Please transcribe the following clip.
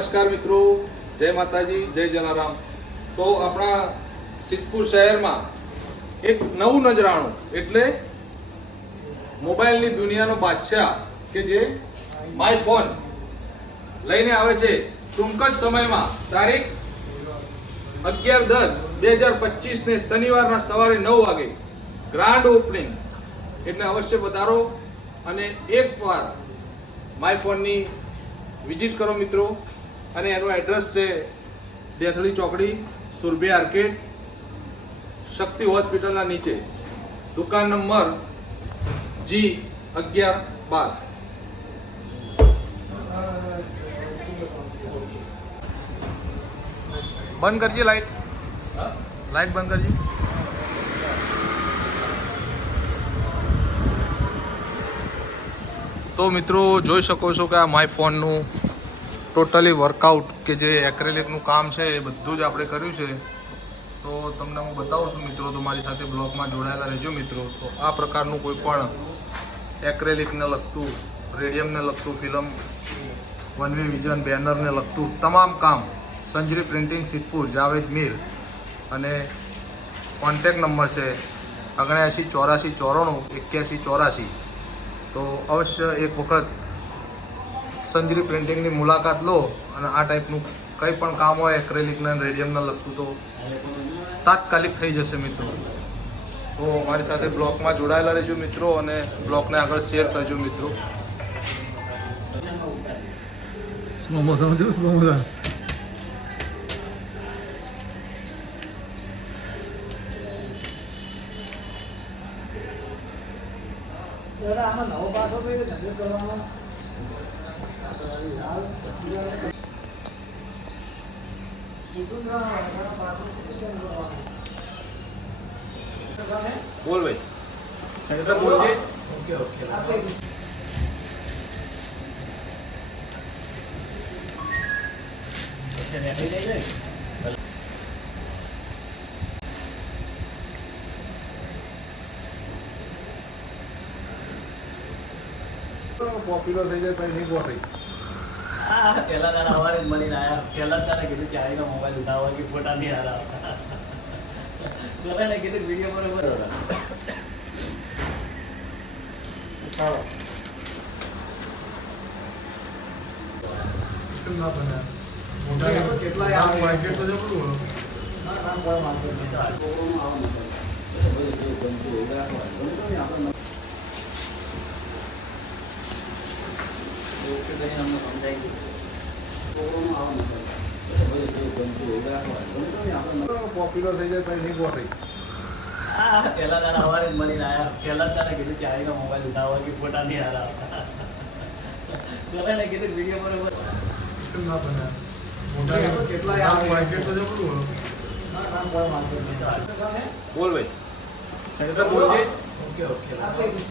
નમસ્કાર મિત્રો, જય માતાજી, જય જલારામ। તો આપણા સિદ્ધપુર શહેરમાં એક નવું નજરાણું એટલે મોબાઈલની દુનિયાનો બાદશાહ કે જે માય ફોન લઈને આવે છે ટૂંક જ સમયમાં તારીખ 11/10/2025 ને શનિવારના સવારે 9 વાગે ગ્રાન્ડ ઓપનિંગ, એટલે અવશ્ય પધારો અને એકવાર માય ફોનની વિઝિટ કરો મિત્રો। અને એનું એડ્રેસ છે દેથળી ચોકડી, સુરભી આર્કેડ, શક્તિ હોસ્પિટલના નીચે, દુકાન નંબર G1112। બંધ કરજે લાઈટ, લાઈટ બંધ કરજે। તો મિત્રો જોઈ શકો છો કે આ માય ફોનનું ટોટલી વર્કઆઉટ કે જે એક્રેલિકનું કામ છે એ બધું જ આપણે કર્યું છે। તો તમને હું બતાવું છું મિત્રો, તો મારી સાથે બ્લોગમાં જોડાયેલા રહેજો મિત્રો। તો આ પ્રકારનું કોઈ પણ એક્રેલિકને લગતું, રેડિયમને લગતું, ફિલ્મ, વન વે વિઝન, બેનરને લગતું તમામ કામ સંજરી પ્રિન્ટિંગ સિદ્ધપુર, જાવેદ મીર, અને કોન્ટેક નંબર છે 79 84 94 81 84। તો અવશ્ય એક વખત સંજરી પ્રિન્ટિંગની મુલાકાત લો અને આ ટાઈપનું કંઈ પણ કામ હોય એક્રેલિકના, રેડિયમને લગતું, તો તાત્કાલિક થઈ જશે મિત્રો। તો મારી સાથે બ્લોગમાં જોડાયેલા રહેજો મિત્રો અને બ્લોગને આગળ શેર કરજો મિત્રો। સ્લો મોશન જો, સ્લો મોશન આમાં નવો પાછો ભાઈ ધંધો કરવાનો બોલ ભાઈ, બોલજે। ઓકે ઓકે પોપ્યુલર થઈ જાય પછી નહીં ગોઠવી। પેલા તારા અવાજ જ મળીને આયા, પેલા તારા કીધું ચારીનો મોબાઈલ ઉઠાવવા કે ફોટા નહીં હારા પેલા કીધું વિડીયો બરોબર હતા। પોપ્યુલર થઈ જાય પછી નહીં ગોઠવી। પેલા તારા અવાજ જ મળીને આયા, પેલા તારા કીધું ચારીનો મોબાઈલ ઉઠાવવા કે ફોટા નહીં હારા પેલા કીધું વિડીયો બરોબર બોલ ભાઈ, બોલજે। Okay okay